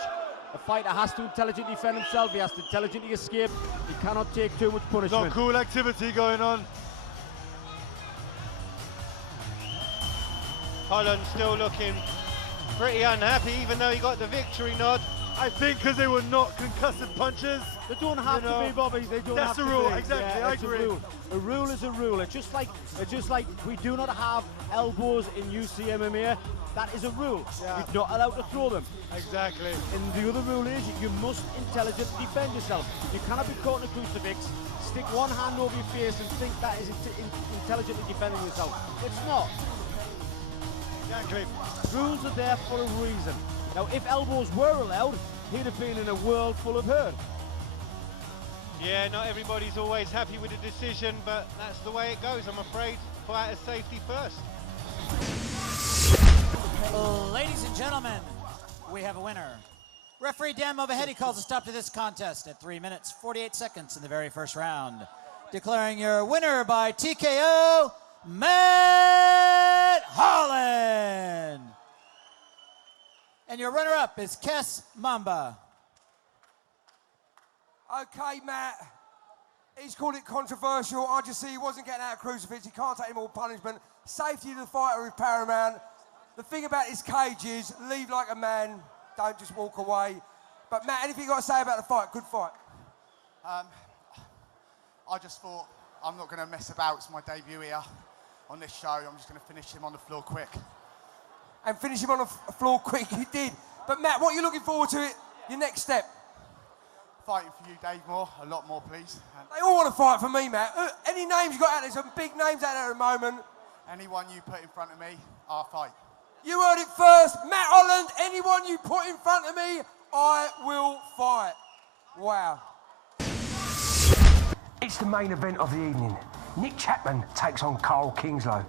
A fighter has to intelligently defend himself. He has to intelligently escape. He cannot take too much punishment. Not cool activity going on. Holland still looking pretty unhappy, even though he got the victory nod. I think because they were not concussive punches. They don't have to be, Bobby. They don't That's have the to rule, be. exactly. Yeah, I it's agree. A rule is a rule. It's just like we do not have elbows in UCMMA. That is a rule. Yeah. You're not allowed to throw them. Exactly. And the other rule is you must intelligently defend yourself. You cannot be caught in a crucifix, stick one hand over your face and think that is intelligently defending yourself. It's not. Exactly. Rules are there for a reason. Now, if elbows were allowed, he'd have been in a world full of hurt. Yeah, not everybody's always happy with the decision, but that's the way it goes, I'm afraid. Fighter's safety first. Ladies and gentlemen, we have a winner. Referee Dan Mulvaheady calls a stop to this contest at 3 minutes, 48 seconds in the very first round. Declaring your winner by TKO, Matt Holland. And your runner-up is Mamba. Okay, Matt. He's called it controversial. I just see he wasn't getting out of crucifix. He can't take any more punishment. Safety of the fighter is paramount. The thing about this cage is leave like a man. Don't just walk away. But Matt, anything you got to say about the fight? Good fight. I just thought I'm not going to mess about. It's my debut here on this show. I'm just going to finish him on the floor quick. And finish him on the floor quick. You did. But Matt, what are you looking forward to? Your next step? Fighting for you, Dave, more. A lot more, please. And they all want to fight for me, Matt. Any names you got out there? Some big names out there at the moment. Anyone you put in front of me, I'll fight. You heard it first. Matt Holland, anyone you put in front of me, I will fight. Wow. It's the main event of the evening. Nick Chapman takes on Carl Kinslow.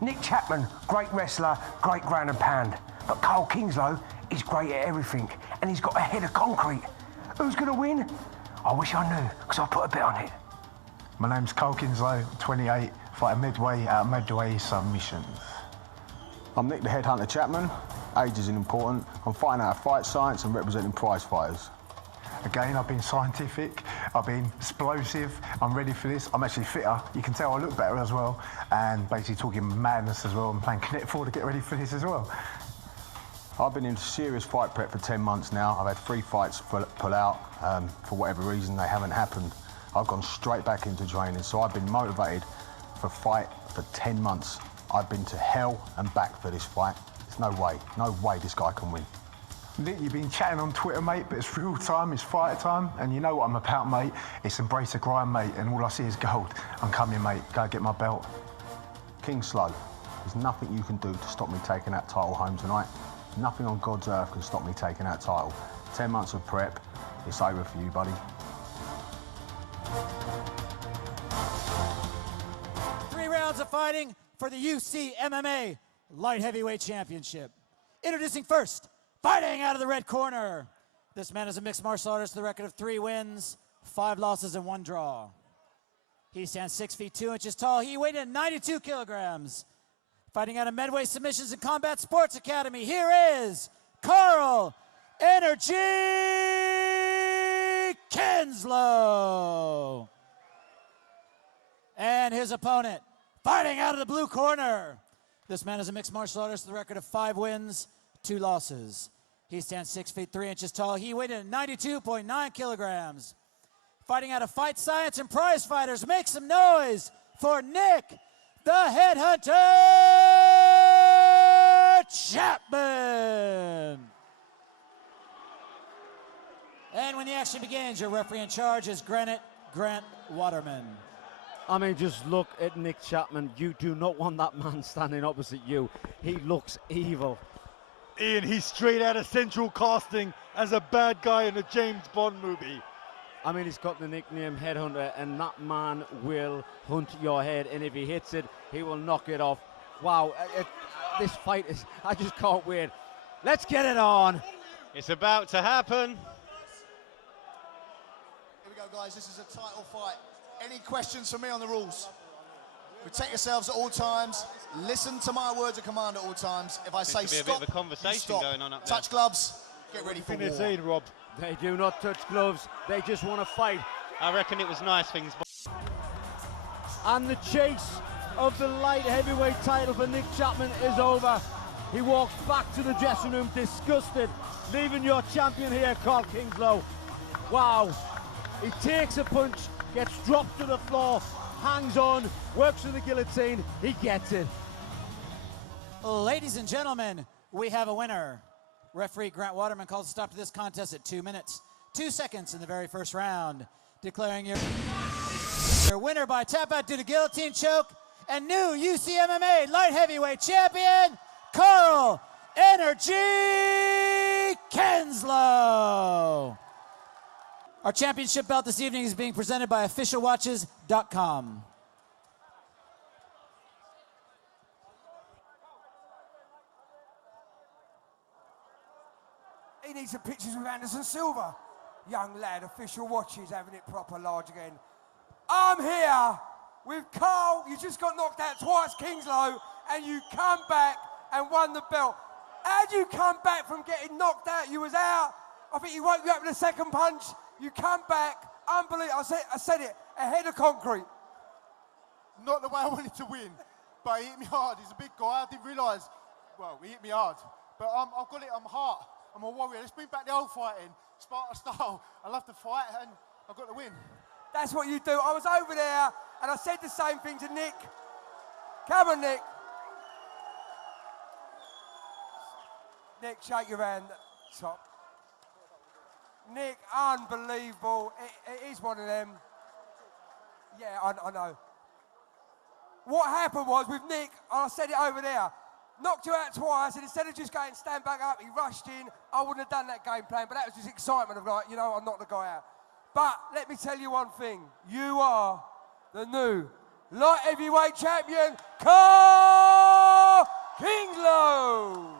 Nick Chapman, great wrestler, great ground and pound. But Carl Kinslow is great at everything, and he's got a head of concrete. Who's going to win? I wish I knew, because I put a bet on it. My name's Carl Kinslow, 28, fighting midway out of midway submissions. I'm Nick the Headhunter Chapman. Age isn't important. I'm fighting out of fight science and representing prize fighters. Again, I've been scientific, I've been explosive, I'm ready for this. I'm actually fitter. You can tell I look better as well. And basically talking madness as well. I'm playing Connect 4 to get ready for this as well. I've been in serious fight prep for 10 months now. I've had 3 fights pull out. For whatever reason, they haven't happened. I've gone straight back into training, so I've been motivated for a fight for 10 months. I've been to hell and back for this fight. There's no way this guy can win. Nick, you've been chatting on Twitter, mate, but it's real time, it's fight time, and you know what I'm about, mate. It's embrace the grind, mate, and all I see is gold. I'm coming, mate. Go get my belt. Kinslow, there's nothing you can do to stop me taking that title home tonight. Nothing on God's earth can stop me taking that title. 10 months of prep, it's over for you, buddy. 3 rounds of fighting for the UCMMA Light Heavyweight Championship. Introducing first, fighting out of the red corner. This man is a mixed martial artist with a record of 3 wins, 5 losses, and 1 draw. He stands 6 feet 2 inches tall. He weighed in 92 kilograms. Fighting out of Medway Submissions and Combat Sports Academy, here is Carl Energy Kinslow. And his opponent, fighting out of the blue corner. This man is a mixed martial artist with a record of 5 wins, 2 losses. He stands 6 feet 3 inches tall. He weighed in 92.9 kilograms. Fighting out of Fight Science and Prize Fighters, make some noise for Nick the Headhunter Chapman. And when the action begins, your referee in charge is Grant Waterman. I mean, just look at Nick Chapman. You do not want that man standing opposite you. He looks evil. Ian, he's straight out of Central Casting as a bad guy in a James Bond movie. I mean, he's got the nickname Headhunter, and that man will hunt your head, and if he hits it, he will knock it off. Wow, this fight is, I just can't wait. Let's get it on. It's about to happen. Here we go, guys. This is a title fight. Any questions for me on the rules? Protect yourselves at all times. Listen to my words of command at all times. If I say Seems to be stop, a bit of a conversation stop. going on up there. Touch gloves. Get ready for war. Saying, Rob. They do not touch gloves. They just want to fight. I reckon it was nice things. And the chase of the light heavyweight title for Nick Chapman is over. He walks back to the dressing room disgusted, leaving your champion here, Carl Kinslow. Wow. He takes a punch, gets dropped to the floor, hangs on, works for the guillotine. He gets it. Ladies and gentlemen, we have a winner. Referee Grant Waterman calls a stop to this contest at 2 minutes, 2 seconds in the very first round, declaring your winner by tap out due to guillotine choke and new UCMMA light heavyweight champion, Carl Energy Kinslow. Our championship belt this evening is being presented by officialwatches.com. He needs some pictures with Anderson Silva. Young lad, official watches, having it proper large again. I'm here with Carl. You just got knocked out twice, Kinslow, and you come back and won the belt. How'd you come back from getting knocked out? You was out. I think he woke you up with a second punch. You come back, unbelievable. I said it, ahead of concrete. Not the way I wanted to win, but he hit me hard. He's a big guy. I didn't realise. Well, he hit me hard, but I've got it. I'm hard. I'm a warrior. Let's bring back the old fighting, Sparta style. I love to fight, and I got the win. That's what you do. I was over there, and I said the same thing to Nick. Come on, Nick. Nick, shake your hand. Top. Nick, unbelievable. It is one of them. Yeah, I know. What happened was with Nick, I said it over there, knocked you out twice, and instead of just going stand back up, he rushed in. I wouldn't have done that game plan, but that was just excitement of like, you know, I'm not the guy out. But let me tell you one thing. You are the new light heavyweight champion, Carl Kinslow.